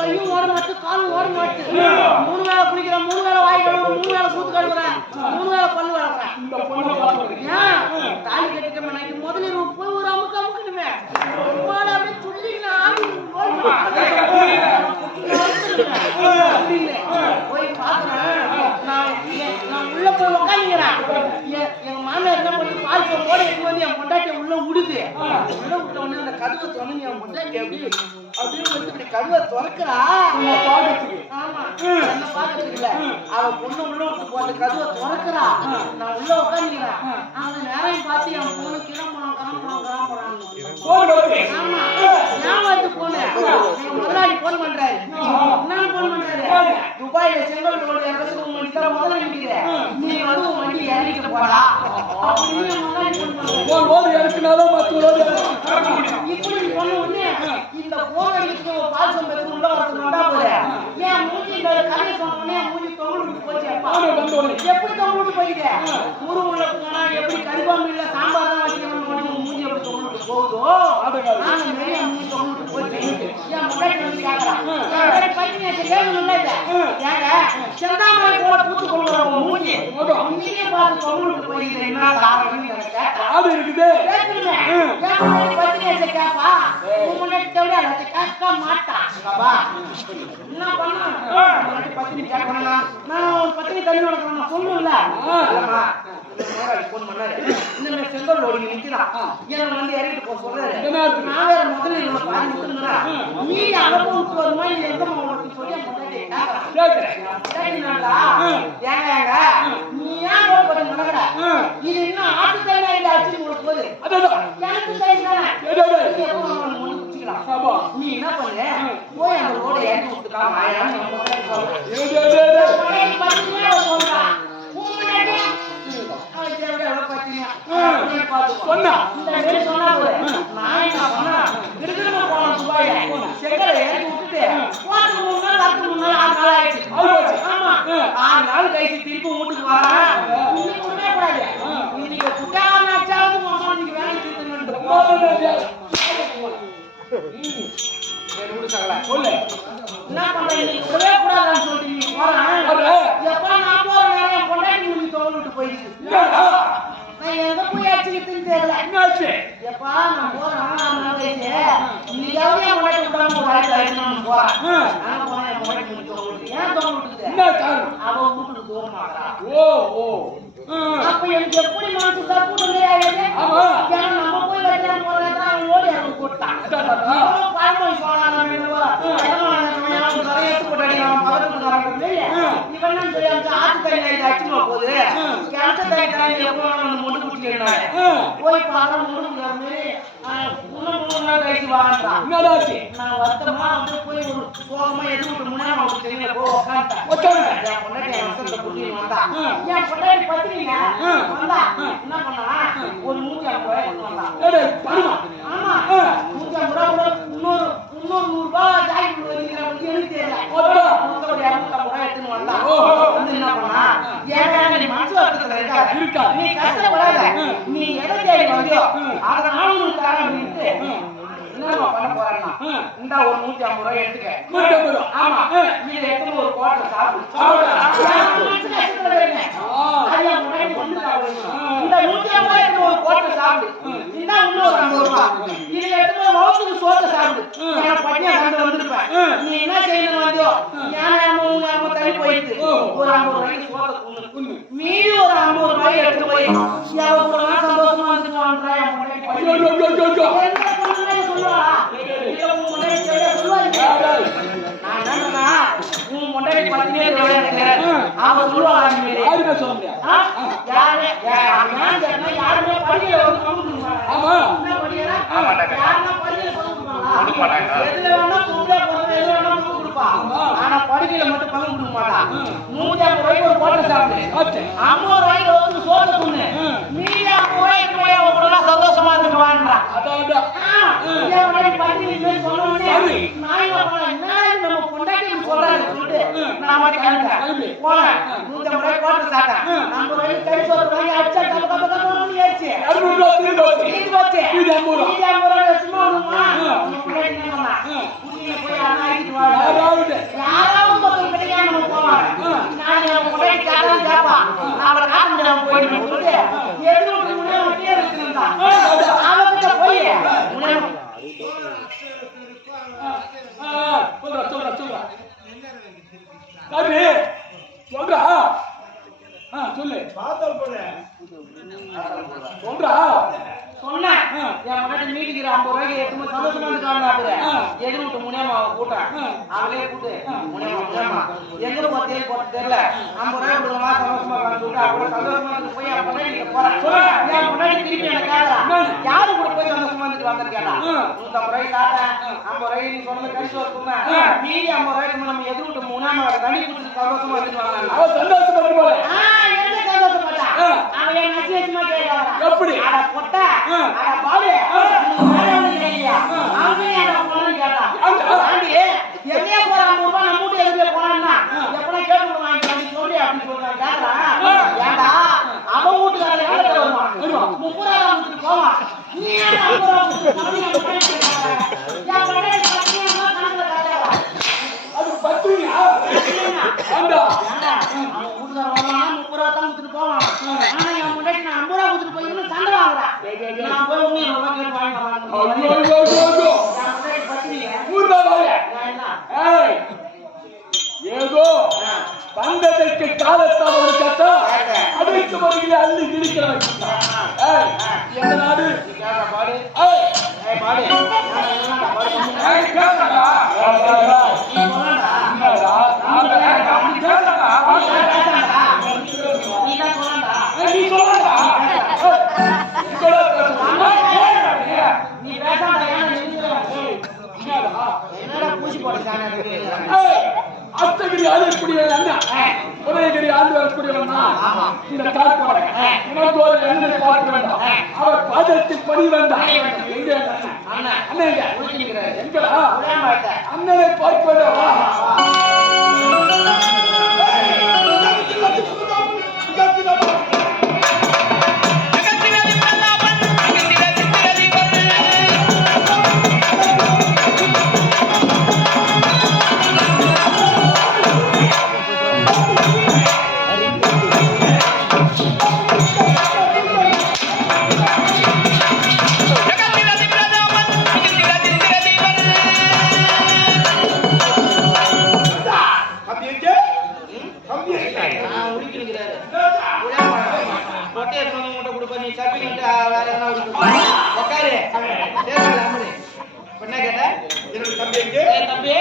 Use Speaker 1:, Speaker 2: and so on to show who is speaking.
Speaker 1: கையும் ஓட மாட்டு காலும் ஓட மாட்டு. மூணு வேளை குளிக்கிறேன் மூணு வேளை வாய் கழுவுறேன் மூணு வேளை சூத்து கழுவுறேன் மூணு வேளை பல்லு வளர்க்குறேன் ஏன்? தாலி கட்டிட்டோம் நைட்டு முதலில் போய் ஒரு அமுக்கு அமுக்கணுமே அப்படியே அப்படின்னு போய் பார்க்கறேன். நான் நான் உள்ள போய் உட்காந்துக்கிறேன் எங்க மாமியார் என்ன பண்ணி பால் போட எடுத்து வந்து என் பொண்டாட்டியை உள்ள விடுது. உள்ள விட்ட உடனே அந்த கதவை திறந்து என் பொண்டாட்டி அப்படி இப்படி கதவை திறக்கிறா?
Speaker 2: உங்களை பார்க்கறதுக்கு
Speaker 1: ஆமா. என்ன பார்க்கறதுக்கு இல்ல அவ பொண்ணு உள்ள போட்டு கதவை திறக்கிறா. நான் உள்ள உட்காந்துக்கிறேன் அந்த நேரம் பார்த்து என் பொண்ணு போனான் போனான் போனான்
Speaker 2: போன் வந்து
Speaker 1: ஆமா. ஏன் வந்து போன எங்க முதலாளி போன் பண்றாரு. என்னன்னு போன் பண்றாரு? துபாயில செங்கல் ரோடு உங்க தான் முதல்ல நிக்குது நீ வந்து உன் வண்டி இறக்கிட்டு போடா. அப்படின்னு முதலாளி போன் பண்றாரு.
Speaker 2: ரோடு
Speaker 1: இப்படி அடிக்கிறதுக்கு ஒரு பால் சம்பளத்துக்கு உள்ள வரது வந்தா போல ஏன் மூஞ்சி இந்த மூஞ்சி போச்சு அப்பா.
Speaker 2: உடனே
Speaker 1: எப்படி தொங்கல் விட்டு போயிட்டு? ஊரு போனா எப்படி கறிபாம்பு சாம்பார் தான் வைக்கணும் மூஞ்சி எப்படி போகுதோ?
Speaker 2: ஆடுகாரு.
Speaker 1: நானும் வெளிய மூஞ்சி தொங்கல் விட்டு போயிட்டு என் முன்னாடி வந்து கேட்கறான் என் முன்னாடி பையன் எனக்கு கேட்கணும்ல ஏங்க செந்தாமரை போல பூத்து மூஞ்சி பார்த்து விட்டு போயிட்டு என்ன எனக்கு
Speaker 2: இருக்குது.
Speaker 1: ஏன் முன்னாடி தேவையா அதை கேட்க மாட்டான். என்ன பண்ணணும்? பத்தினி கேட்கணும்னா, நான் பத்தினி தண்ணி வளர்க்கணும் நான் சொல்லணும்ல? இந்த பண்ணாரு. மாதிரி ரோடு இங்க நிக்கிறான். என்னை வந்து இறக்கிட்டு போக சொல்றாரு. நான் வேற முதல்ல பாதி. நீ விட்டு வருமா இல்ல எங்கம்மா உனக்கு சொல்லி என் பொண்டாட்டியை கேட்கறான்.
Speaker 2: கேட்கிறேன்
Speaker 1: என் பொண்டாட்டி நான்டா, ஏங்க ஏங்க, நீ என்ன பண்ணு? போய் அந்த ரோட இறக்கி விட்டுக்காம ஆயிரம் நம்ம முன்னாடி போறோம்.
Speaker 2: டேய், டேய், டேய், டேய்.
Speaker 1: முன்னாடி பத்தினியா ஆறு நாள் கழிச்சு திருப்பி வீட்டுக்கு வரேன். இன்னைக்கு விடவே கூடாது. இன்னைக்கு குட்டாம ஆச்சாவது அம்மா இன்னைக்கு வேலை தீர்த்துன்னு.
Speaker 2: சொல்லு
Speaker 1: என்ன பண்ற இன்னைக்கு விடவே கூடாதுன்னு சொல்லிட்டு நீ போறேன். எப்ப நான் போற நேரம் பொண்டாட்டி முடிஞ்சு தோல் விட்டு போயிடுச்சு? நான் எங்க போய் அடிச்சுக்கிட்டுன்னு தெரியல
Speaker 2: என்னாச்சு
Speaker 1: எப்பா நான் போறேன் நான் நாள் கழிச்சு இன்னைக்காவது என் பொண்டாட்டி விடாம ஒரு ஆயிரத்தி ஆயிரத்தி நான் போறேன்
Speaker 2: என்ன காரணம்
Speaker 1: அவ வீட்டுக்கு
Speaker 2: ஓ ஓ.
Speaker 1: அப்ப எனக்கு எப்படி மனசு தப்பு
Speaker 2: ஆமா.
Speaker 1: நம்ம போய் வெட்டலாம் போறதா அவன் ஓடி போட்டான். அவன் பழமொழி சொன்னான் என்னவோ, பழமொழி சொன்னான், அவன் தலையை எடுத்து போட்டு அடிக்கிறான், பக்கத்துல இருக்கிறவங்க இல்லையே. இவன் அனுப்பிச்சு, ஆத்து தண்ணி போகுது. கிணத்து தண்ணி தண்ணி எப்போ குடிச்சிக்கிறாங்க.
Speaker 2: ஆ.
Speaker 1: போய் மாதிரி, ஆ, இன்னும் மூணு நாள் கழிச்சு.
Speaker 2: என்னடாச்சு
Speaker 1: நான் வருத்தமா போய் ஒரு எது விட்டு போய் என் பொண்டாட்டி என் வந்தா. என் பொண்டாட்டி வந்தா. என்ன பண்ணா? ஒரு நூத்தி ஐம்பது ரூபாய் வந்தா. ஆமா. நூத்தி ஐம்பது ரூபாய் இன்னொரு இன்னொரு நூறு ரூபாய் ஜாக்கெட் எனக்கு தெரியல. ஒரு இருநூத்தி ரூபாய் எடுத்துன்னு வந்தா. வந்து என்ன பண்ணா? நீ மனசு வருத்தத்துல
Speaker 2: இருக்கா.
Speaker 1: நீ கஷ்டப்படாத. நீ எதை தேடி வந்தியோ, அதை நானும் உனக்கு தரேன் அப்படின்ட்டு, பண்ண போறேன்னா, இந்தா ஒரு நூத்தி ஐம்பது ரூபாய் எடுத்துக்க ஆமா இந்த நூத்தி ஐம்பது எடுத்து ஒரு கோட்டை சாப்பிடு. இந்தா இன்னொரு ஐம்பது ரூபாய். இதை எடுத்து சோத்தை சாப்பிடு. நான் வந்திருப்பேன். நீ என்ன செய்யணும் வந்தியோ? ஞான ஏமோ, உங்க ஏமோ தள்ளி போயிடுச்சு.
Speaker 2: ஓ.
Speaker 1: ஒரு ஐம்பது ரூபாய்க்கு சோத்தை ஒரு ஐம்பது ரூபாய் எடுத்து போய் என் கூட நான் சந்தோஷமா இருந்துட்டு வாங்குறேன், என் பொண்டாட்டி
Speaker 2: ஐயோ,
Speaker 1: பட்டினி.
Speaker 2: ஐயோ, ஐயோ, ஐயோ.
Speaker 1: எந்த பொண்ணுமே சொல்லுவாளா? இல்ல, உன் பொண்டாட்டி சரியா சொல்லுவாங்க.
Speaker 2: டேய், டேய்.
Speaker 1: நான் என்ன சொன்னா, பொண்டாட்டி பத்தினியே தேவையா இருக்கு. அவ சொல்லுவாளா இனிமேலு?
Speaker 2: யாருமே சொல்ல முடியாது
Speaker 1: ஆ? யாரு? யா- ஏன் கேட்டா, யாருமே படியில வந்து பங்கு கொடுப்பாங்க.
Speaker 2: ஆமா
Speaker 1: என்ன படிக்கிறா?
Speaker 3: ஆமாட்டாங்க.
Speaker 1: யாருன்னா படியில பங்கு கொடுப்பாங்களா?
Speaker 3: கொடுக்க மாட்டாங்க.
Speaker 1: எதுல வேணா பொம்பளை பிறந்தா எதுல வேணா பங்கு கொடுப்பா.
Speaker 2: ஆமா.
Speaker 1: ஆனா படிக்கையில மட்டும் பங்கு கொடுக்க மாட்டா.
Speaker 2: ம்.
Speaker 1: நூத்தி ஐம்பது ரூபாய்க்கு ஒரு கோட்டை சாப்பிடு.
Speaker 2: ஆச்சு.
Speaker 1: ஐம்பது ரூபாய்க்கு வந்து சோத்தை தின்னு.
Speaker 2: ம்.
Speaker 1: மீதி ஐம்பது ரூபாய்க்கு போய் அவ கூட எல்லாம் சந்தோஷமா இருந்துட்டு.
Speaker 2: அதான்
Speaker 1: என் முன்னாடி பத்தினி பேர் சொன்ன உடனே,
Speaker 2: சரி.
Speaker 1: நான் என்ன பண்ணேன்? என்னடா இது நம்ம பொண்டாட்டி இப்படி சொல்றாங்க சொல்லிட்டு,
Speaker 2: ம்.
Speaker 1: நான் மட்டும் கிளம்பிட்டேன்.
Speaker 2: கிளம்பி.
Speaker 1: போனேன். நூத்தி ஐம்பது ரூபாய்க்கு கோட்டை சாப்பிட்டேன்.
Speaker 2: ம்.
Speaker 1: ஐம்பது ரூபாய்க்கு கறி சோறு வாங்கி அடிச்சா கப்ப கப்ப கப்பன்னு ஏறிச்சு.
Speaker 2: இருநூறு ரூபா திரும்ப வச்சு.
Speaker 1: மீதி போச்சு.
Speaker 2: மீதி ஐம்பது ரூபா.
Speaker 1: மீதி ஐம்பது ரூபாய் சும்மா சரி
Speaker 2: சொல்றா
Speaker 1: ஆ சொல்லு. பாத்தல் போற
Speaker 2: சொல்றா
Speaker 1: சொன்னேன். என் மகன் மீட்டிக்கிற ஐம்பது
Speaker 2: ரூபாய்க்கு எட்டு சந்தோஷமா இருக்கான்னு எதிர்விட்டு முனியம்மாவை
Speaker 1: கூட்டேன். அவளே கூட்டு. முனியம்மா எங்க போய் தேடி போட்டு தெரியல. ஐம்பது ரூபாய் சந்தோஷமா சொல்லிட்டு அவளை சந்தோஷமா இருந்து போய் என் முன்னாடி நிக்க போறேன் என் முன்னாடி திருப்பி என்ன கேட்கறா யாரு கூட போய் சந்தோஷமா இருந்துட்டு வந்தேன்னு கேட்டா? நூத்தம்பது ரூபாய் சாப்பிட்டேன் ஐம்பது ரூபாய் நீ கழிச்சு வரட்டுமே மீதி ஐம்பது ரூபாய்க்கு நம்ம எதிர் விட்டு மூணாம தண்ணி சந்தோஷமா இருந்துட்டு வந்தாங்க.
Speaker 2: போல
Speaker 1: என்ன? அவன் என் கேட்கறான்.
Speaker 2: எப்படி?
Speaker 1: அட பொட்டா, அட பாலு, உனக்கு வேலை ஒண்ணும் இல்லையா? அவன் ஏன் அட போனேன்னு கேட்டான். ஆண்டி, எங்கேயோ போற ஐம்பது ரூபாய் நம்ம வீட்டு எதிரிலே போனான்னா, எப்பனா கேட்டு விட்டு வாங்கிக்கலாம், நீ சொல்லு அப்படின்னு சொல்லி நான் கேட்கறேன். ஏன்டா, அவன் வீட்டுக்காரன் எவ்வளவு பேர் வருவான்? முப்பது ரூபா தான் கொடுத்துட்டு போவான். நீ ஏன் ஐம்பது ரூபா கொடுத்துட்டு போன? என் பொண்டாட்டி கேட்கறா. என் பொண்டாட்டி பத்தினியம்மா கணக்குல காட்டுறா.
Speaker 2: அது பத்துனியா ஆண்டா
Speaker 1: ஏன்டா, அவன் வீட்டுக்காரன் வருவானா, முப்பது ரூபா தான் கொடுத்துட்டு போவான். ஆனா என் முன்னாடி நான் ஐம்பது ரூபா கொடுத்துட்டு போய் இன்னும் சண்டை வாங்குறா. நான் போய் உன்னை இருபது ரூபா கேட்டு வாங்கிட்டு
Speaker 2: ஐயோ
Speaker 1: வரேன்.
Speaker 2: ஐயோ ஐயோ ஐயோ
Speaker 1: என் முன்னாடி பத்தினிங்க.
Speaker 2: ஊர்ல வாங்க
Speaker 1: நான் என்ன?
Speaker 2: ஏய் ஏதோ வந்ததற்கு காலத்தால் ஒரு கட்டம் அடைத்து வருகிற அள்ளி கிழிக்கிறவன் எந்த நாடு
Speaker 1: பாடு.
Speaker 2: ஏய்
Speaker 1: ஏய், பாடு. நான் என்னடா பாடு?
Speaker 2: ஏய் கேட்டடா
Speaker 1: நீ சொல்லடா.
Speaker 2: என்னடா நான் அப்படி கேட்டடா
Speaker 1: நீ தான் பேசணும்டா. நீ தான் சொல்லணும்டா.
Speaker 2: நீ சொல்லடா
Speaker 1: நீ பேசாம ஏன் நிறுத்துற? என்னடா பூசி போட்ட சாணி அதுக்கு?
Speaker 2: அத்தகிரி ஆளக்கூடிய அண்ணா உதயகிரி ஆண்டு வரக்கூடியவன். இந்த காட்பாட உனக்கு ஒரு பார்க்க வேண்டாம். அவர் பாதத்தில் பணி வேண்டாம். எங்க அண்ணன்
Speaker 1: அண்ணன்,
Speaker 2: அண்ணன் எங்க
Speaker 1: குளிச்சு நிக்கிறாரு.
Speaker 2: எங்கடா?
Speaker 1: உடையாம இருக்க.
Speaker 2: அண்ணனை பார்க்க வேண்டாம்.
Speaker 1: வந்து உன்கிட்ட கொடுப்பா, நீ சப்பி கட்டு, ஆ, வேற எதனா. இப்ப என்ன கேட்ட?
Speaker 2: என்னோட தம்பி
Speaker 1: தம்பி.